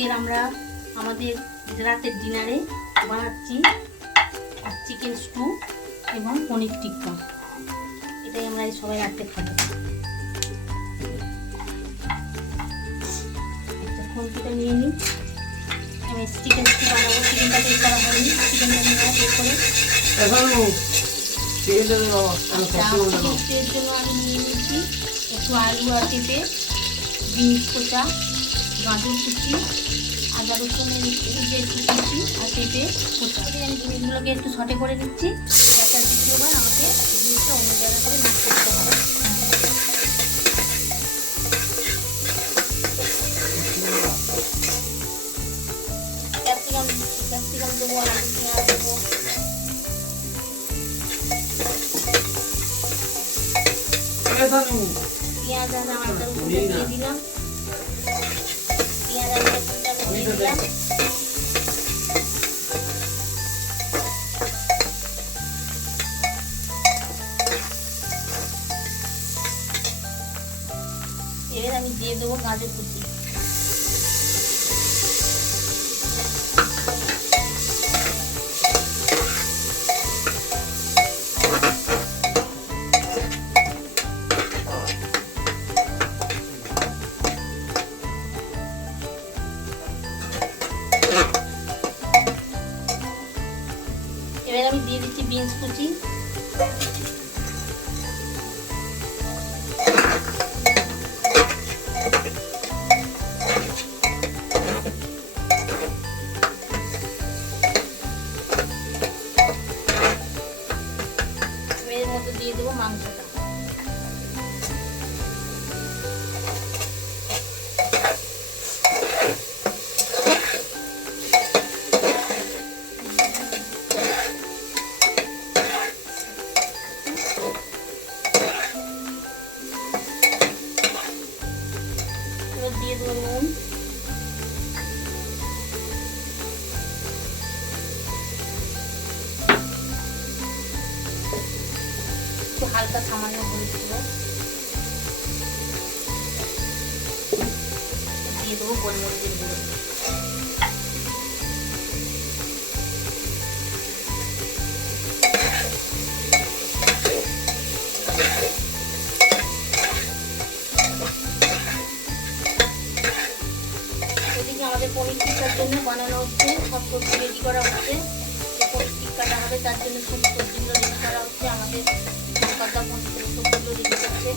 আজকের আমরা আমাদের রাতের ডিনারে বানাচ্ছি চিকেন স্টু এবং পনির টিক্কা। এটাই আমরা সবাই রাতে খাবো। খন্তিটা নিয়ে নিই। আমি চিকেন স্টু বানাবো। চিকেনটা বের করা হয়নি, চিকেনটা নিয়ে বের করে চিকেন স্টুর জন্য আমি নিয়ে নিচ্ছি একটু আলু আর পেঁপে, বিনস কোচা, গাজর কুচি, আদা রসুনের যে কুচি আর পেঁপে কোচা। আমি জিনিসগুলোকে একটু সটে করে দিচ্ছি যাতে দ্বিতীয়বার আমাকে জিনিসটা অন্য জায়গা করে না করতে হবে। ক্যাপসিকাম দেবো, আলু পেঁয়াজ দেবো। পেঁয়াজ আর আদা রসুন দিয়ে দিলাম। পেঁয়াজ আর রসুনটা দিয়ে দিলাম। এবার আমি দিয়ে দেবো গাজর কুচি। এবার আমি দিয়ে দিচ্ছি বিনস কুচি। এর মধ্যে দিয়ে দেবো মাংসটা। দিয়ে দেবো নুন, একটু হালকা সামান্য হলুদ গুঁড়ো, দিয়ে দেবো গোলমরিচের গুঁড়ো। আমাদের পনির টিক্কার জন্য বানানো হচ্ছে, সব সবজি রেডি করা হচ্ছে। পনির টিক্কাটা হবে তার জন্য সব সবজিগুলো রেডি করা হচ্ছে। আমাদের কলকাতা পনির সবজিগুলো রেডি করছে।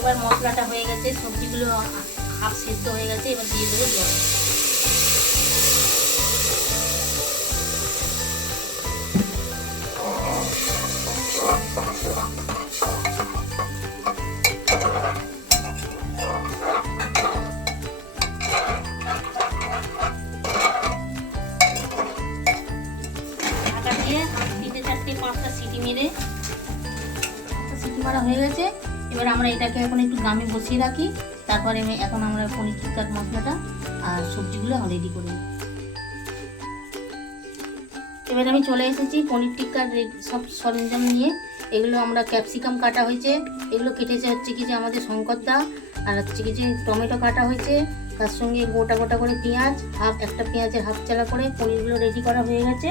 এবার মশলাটা হয়ে গেছে, সবজিগুলো হাফ সিদ্ধ হয়ে গেছে। এবার দিয়ে দেবো জল। ঢাকা দিয়ে 3টে 4টে 5টা সিটি মেরে, সিটি মারা হয়ে গেছে। এবার আমরা এটাকে এখন একটু গামে বসিয়ে রাখি। তারপরে এখন আমরা পনির টিক্কার মশলাটা আর সবজিগুলো রেডি করে নিই। এবার আমি চলে এসেছি পনির টিক্কার সব সরঞ্জাম নিয়ে। এগুলো আমরা ক্যাপসিকাম কাটা হয়েছে, এগুলো কেটেছে হচ্ছে কি যে আমাদের শঙ্করদা, আর হচ্ছে কি যে টমেটো কাটা হয়েছে, তার সঙ্গে গোটা গোটা করে পেঁয়াজ, একটা পেঁয়াজের হাফ চালা করে পনিরগুলো রেডি করা হয়ে গেছে।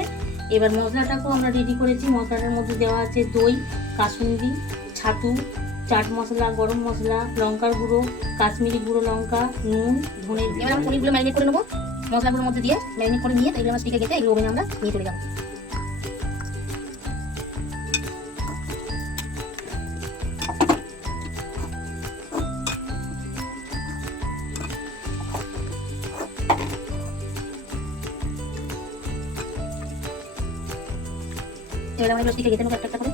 এবার মশলাটাকেও আমরা রেডি করেছি। মশলাটার মধ্যে দেওয়া আছে দই, কাসুন্দি, ছাতু, চাট মশলা, গরম মশলা, লঙ্কার গুঁড়ো, কাশ্মীরি গুঁড়ো লঙ্কা, নুন, ধনে। এবার আমরা পনিরগুলো ম্যারিনেট করে নেবো মশলাগুলোর মধ্যে দিয়ে। ম্যারিনেট করে নিয়ে এগুলো আমরা স্টিকে গেঁথে এগুলো ওভেনে আমরা নিয়ে চলে যাবো। এবার আমরা স্টিকে গেঁথে নেবো একটা একটা করে।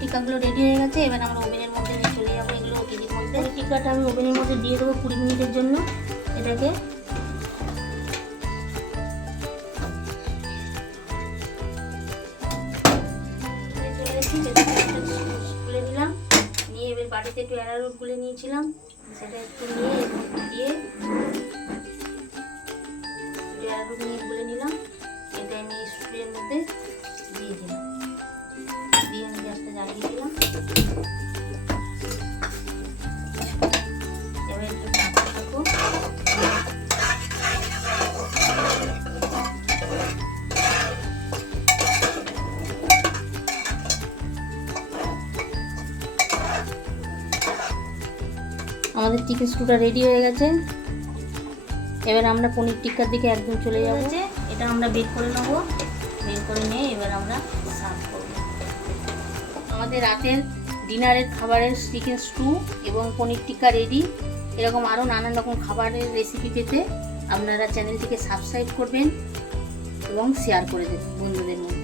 টিক্কাগুলো রেডি হয়ে গেছে। এবার আমরা ওভেনের মধ্যে নিয়ে চলে যাবো এগুলো ওটিজির মধ্যে। পনির টিক্কাটা আমি ওভেনের মধ্যে দিয়ে দেবো 20 মিনিটের জন্য। এটাকে খুলে দিলাম, নিয়ে এবার বাটিতে একটু অ্যারারুট গুলে নিয়েছিলাম, সেটা একটু নিয়ে দিয়ে অ্যারারুট নিয়ে গুলে নিলাম। এটা আমি স্প্রের মধ্যে দিয়ে দিলাম, দিয়ে আমি গ্যাসটা জ্বালিয়ে দিলাম। এবার একটু ঢাকা রাখবো। আমাদের চিকেন স্টুটা রেডি হয়ে গেছে। এবার আমরা পনির টিক্কার দিকে একদম চলে যাব। এটা আমরা বের করে নেবো, বের করে নিয়ে এবার আমরা সার্ভ করব। আমাদের রাতের ডিনারের খাবারের চিকেন স্টু এবং পনির টিক্কা রেডি। এরকম আরও নানান রকম খাবারের রেসিপি পেতে আপনারা চ্যানেলটিকে সাবস্ক্রাইব করবেন এবং শেয়ার করে দেবেন বন্ধুদের মধ্যে।